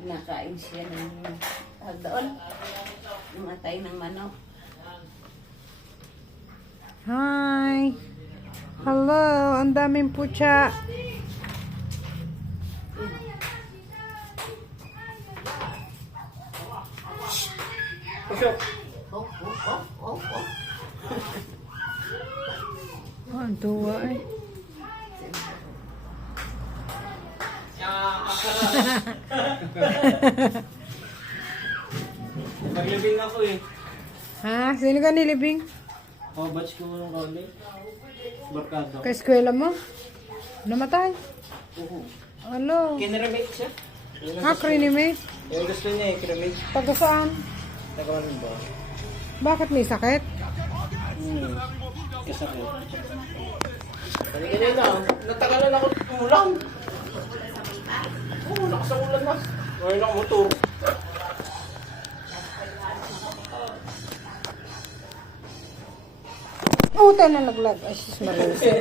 Pag nakain siya ng doon, namatay ng manok. Hi! Hello! Ang daming putya. Pusok. Oh, oh, oh, oh, oh. Oh, ang tuwa eh. Naglibing ako eh. Ha? Sino ka nilibing? Oh, batch ko ng college. Barkada. Ka-eskwela mo? Namatay? Oo. Ano? Kinremate siya. Ha, crinimate? Yung gusto niya eh, kinremate. Taga saan? Tagalan ba? Bakit may sakit? Kasakit. Kanina, natagalan ako umulan. Oo, nakasakulan na. Ngayon ako motor. Oh, tayo na naglag. Ay, sis Marisa.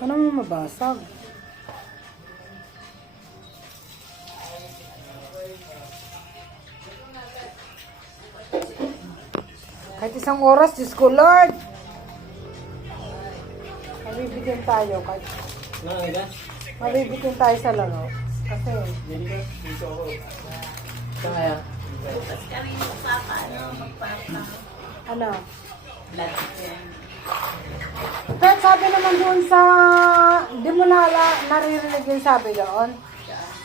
Ano mo mabasag? Kahit isang oras, Diyos ko, Lord! Mabibigyan tayo. Kahit Nakakita? mabibigyan tayo sa laro. Kasi, Dili ka? Dito ako. Saan kaya? Bukas kami magpapa, magpapa. ano? Blood yan. Pero sabi naman doon sa, di mo naririnig yung sabi doon.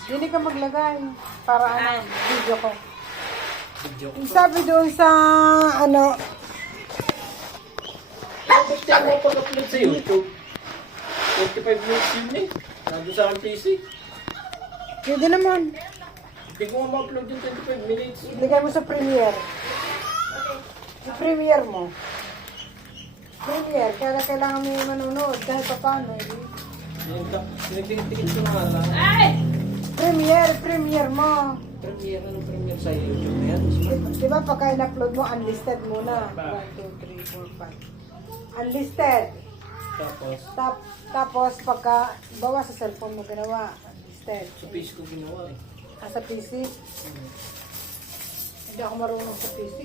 Hindi ka maglagay. Para ano, video ko. Video ko. Yung sabi doon sa, ano, Bakit siya ako pag-upload sa YouTube? 45 minutes yun eh. Nandun sa aking PC. pwede naman. Hindi ko nga ma-upload yung 25 minutes. Ilagay mo sa Premiere. I-Premiere mo. Premiere, kaya kailangan mo yung manonood kahit pa paano. Tinigil ko na nga lang. Premiere mo. Premiere, anong premiere sa YouTube na yan? Di ba pagka in-upload mo, unlisted muna. 1, 2, 3, 4, 5. Unlisted. Tapos, Tapos pagka bawa sa cellphone mo ginawa, unlisted. sa page ko ginawa eh. Sa PC. Hindi ako marunong sa PC.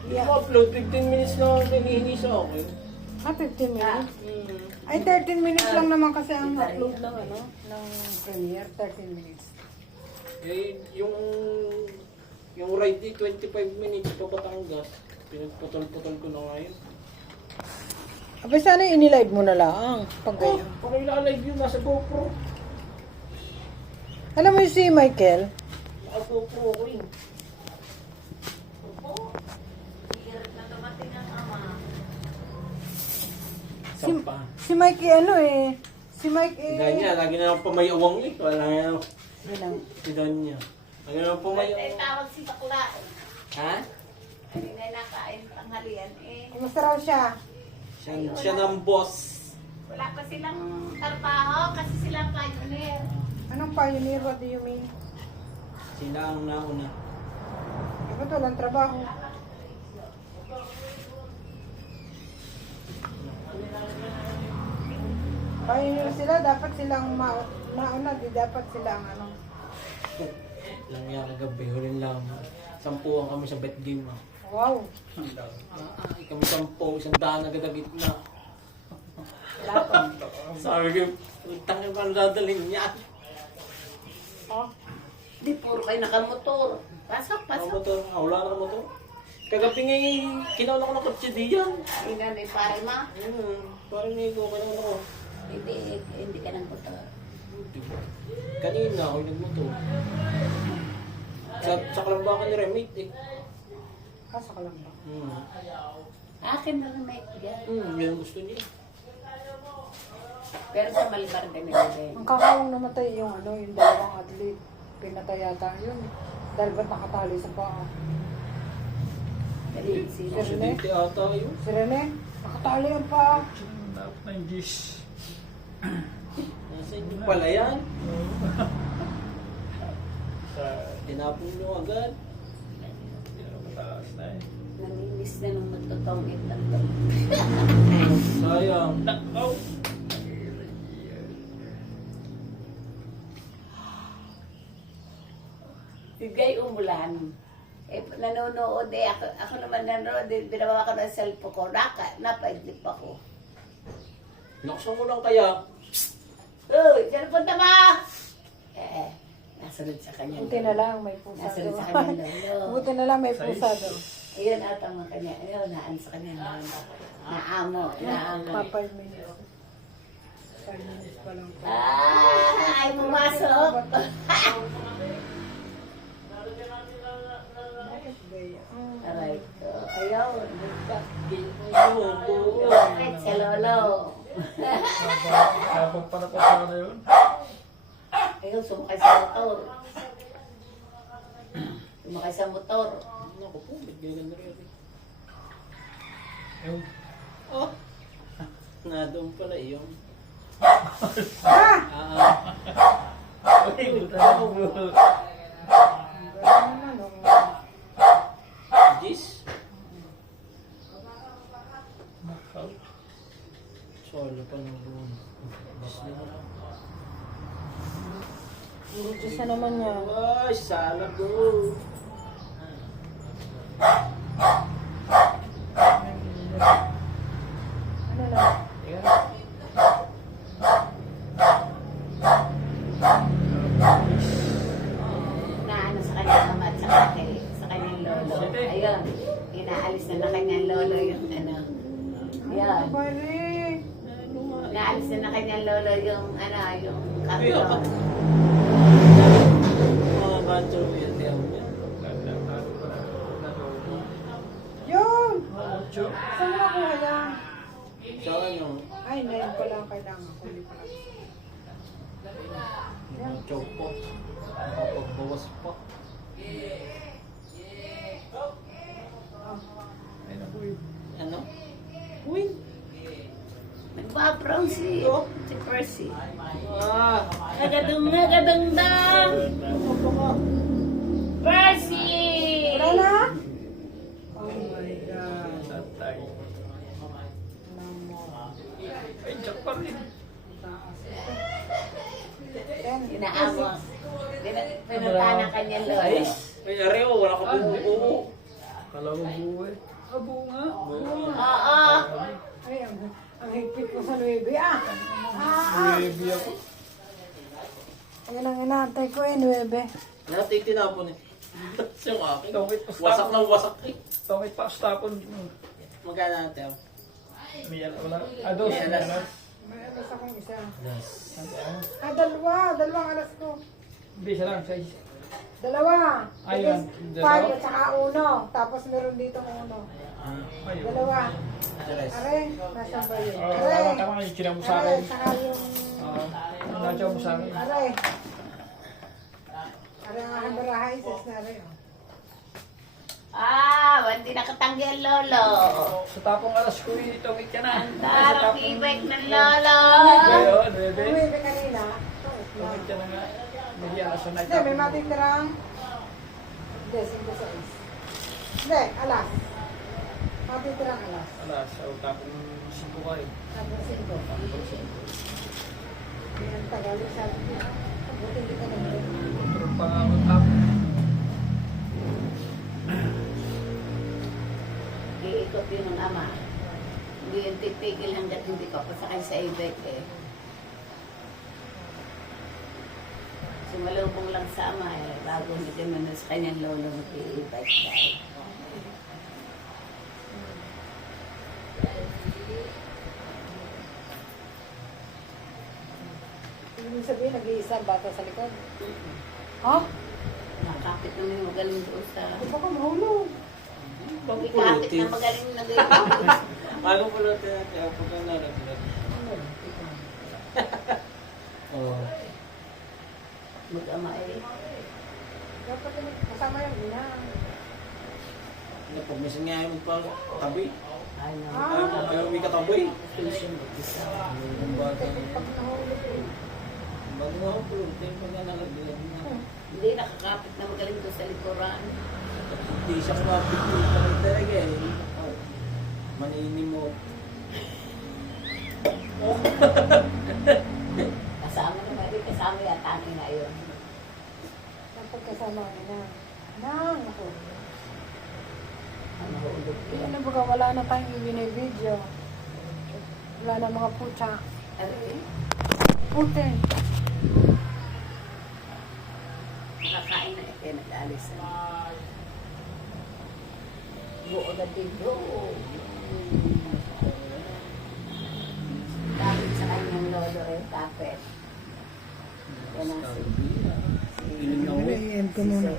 Hindi ko upload, 15 minutes lang ang hinihingi sa akin. 15 minutes? Ay, 13 minutes lang naman kasi ang upload ng ano, ng Premiere, 13 minutes. Eh, yung ride eh, 25 minutes pa Batangas. Pinagputol-putol ko na ngayon. Abay, sana inilive mo na lang. Pag Oh, ganyan. kung ilalive yun, nasa GoPro. Alam mo yung si Michael? Naka GoPro ko yun. Hirap na dumating ang ama. Sampa. Si Mike ano eh. Si Mike eh. Ganyan, lagi na lang pamayawang eh. Wala nga lang. Yun lang. Si Danya. Lagi na lang pamayawang. Tawag si bakla. Ha? Hindi na nakain tanghalian eh. Kumusta raw siya? Siya ng boss. Wala pa silang trabaho kasi silang pioneer. Anong pioneer? What do you mean? Sila ang nauna. Ba't walang trabaho? Pioneer sila, dapat silang nauna, di dapat sila ang ano. Lang yan kagabi, huling lang. Sampuan kami sa bet game ah. Wow. Kami 10, 100 agad na gitna. Lahat. Sabi ko, utang yung pang dadalhin niya. Oh. Di puro kayo nakamotor. Pasok, Ang pasok. motor, wala na motor. Kagabi nga kinauna ko ng kotse diyan. Hindi na may parma. Parang hindi ko kinauna ko. Hindi ka nang motor. Kanina ako nagmotor. Sa kalambakan ni Remate eh. Kasa ka lang ba? Akin na lang may yan. Yan ang gusto niya. Pero sa Malbar ganito din. Ang kakawang namatay yung ano, yung dalawang athlete. Pinatay yata yun. Dahil ba't nakatali sa paa? Ganito sila. Presidente ata yun. Si Rene, nakatali ang paa. Dapat na yung dish. Nasa inyo pala yan. Tinapon nyo agad. Hindi na mataas na eh. Naninis na nung magtotong itlog. Sayang. Oh! Tigay umulan. Eh, nanonood eh. Ako naman nanonood. Binawa ko ng cellphone ko. Napaidlip ako. Laksan mo lang kaya. Uy, saan punta ba? Nasunod sa kanya. Buti na lang, may pusa Nasunod sa doon. kanya lolo. Buti na lang, may pusa doon. Ayun ata mga kanya. Ayun, naan sa kanya lolo. Naamo. Pa 5 minutes. 5 minutes pa lang. Ay, pumasok. Aray ko. Ayaw. Bakit sa lolo? Habang pa na po sana yun. Ayaw, sumakay sa motor. Sumakay sa motor. Naku po, bigyan na rin. Yung Oh. Doon pala yung. Uy, buta na po. Gis? Makaw. Solo pa ng buwan. Gis na lang. Puro Diyos na naman niya. Ay, sana go. Ano na? Naano sa kanyang ama at sa kanyang lolo. Ayun. Inaalis na kanyang lolo yung ano. Yan. Balik! Naalis na kanyang lolo yung ano, yung Ayun, kanto. mga kanto yun. Yun! Ocho. Saan mo nakuha yan? Sa ano? Ay, 9 pa lang kailangan ko. Hindi pa lang. Yung choke po. Nakapagbawas pa. Ay, nabuhay. Ano? Uy! Nagpa-brown si Percy. Ah! Nagadang-dang! Percy! Wala na? Oh my God. Tatay. Alam mo. Ay, jack pa rin. Taas ito. Ten. Inaamo. Pinunta na kanyang lolo. Ay, Areo, wala ka pong buo. Kala ko buhay. Abo nga. Oo. Ay, ang higpit ko sa 9. Baby ako. Ayun ang inaantay ko eh, 9. Lahat ay tinapon eh. That's yung akin. Tungit pa Wasak na wasak eh. Tungit pa stapon. Magkano natin? May alam wala. Ados. May May alas. alas. May alas akong isa. Yes. Dalawa. Dalawang alas ko. Hindi, isa lang. Size. Dalawa. Ayun, It is dalawa. 5 at saka 1. Tapos meron dito 1. Ayun. Dalawa. Alas. Aray, nasaan ba yun? Oo, Aray. tama yung kinam mo sa Aray, akin. saka yung... Oo. Nadya mo sa akin. Aray. Aray ang aking barahay, sis na aray. Oh. Hindi nakatanggi ang lolo. Sa tapong alas ko yung tungit ka na. Tarang ibig ng lolo. Ayun, bebe. Umuwi ka kanina. Tungit ka na nga. May alas na Hindi, may matitirang... Hindi, 5-6. Hindi, alas. Matitirang alas. Alas, so tapong 5 kayo. Tapos 5. Yan, tagal. Sabi niya, buti hindi ka naman. Turun pa nga ang tapong. Iikot yun ng ama. Hindi yung titigil hanggat hindi ka pasakay sa ibig eh. Sumalubong lang sa ama eh. Bago hindi ka man sa kanyang lolo mag-i-ibig dahil. Ibig sabihin, nag-iisa ang bata sa likod. Ha? Nakakapit naman yung magaling doon sa... Di ba ka mahulog? Ikakapit na magaling na doon. Ano po natin natin? Ako pagka narapin. Oo. Mag-ama eh. Dapat kasama yung ina. Ano po, minsan nga yung tabi. Ano? Ayaw may kataboy. Tuition mag-isa. Yung bata. Pag nahulog eh. Bago nga ako po, tayo pa nga nalagyan na. Hindi nakakapit na magaling doon sa likuran. Hindi siya kumapit ko talaga eh. Manini mo. Kasama naman rin. Kasama yata akin na yun. pagkasama na. Nang, ako. Ano, ulog Eh, yun. ano ba, wala na tayong ibinibidyo. Wala na mga puta. Aray, Putin. nakakain na ito, nag-aalis na. Buo agad dito. Tapos sa kanyang lolo eh, tapos. Yan ang si... Inom na ako. Ayan ko muna.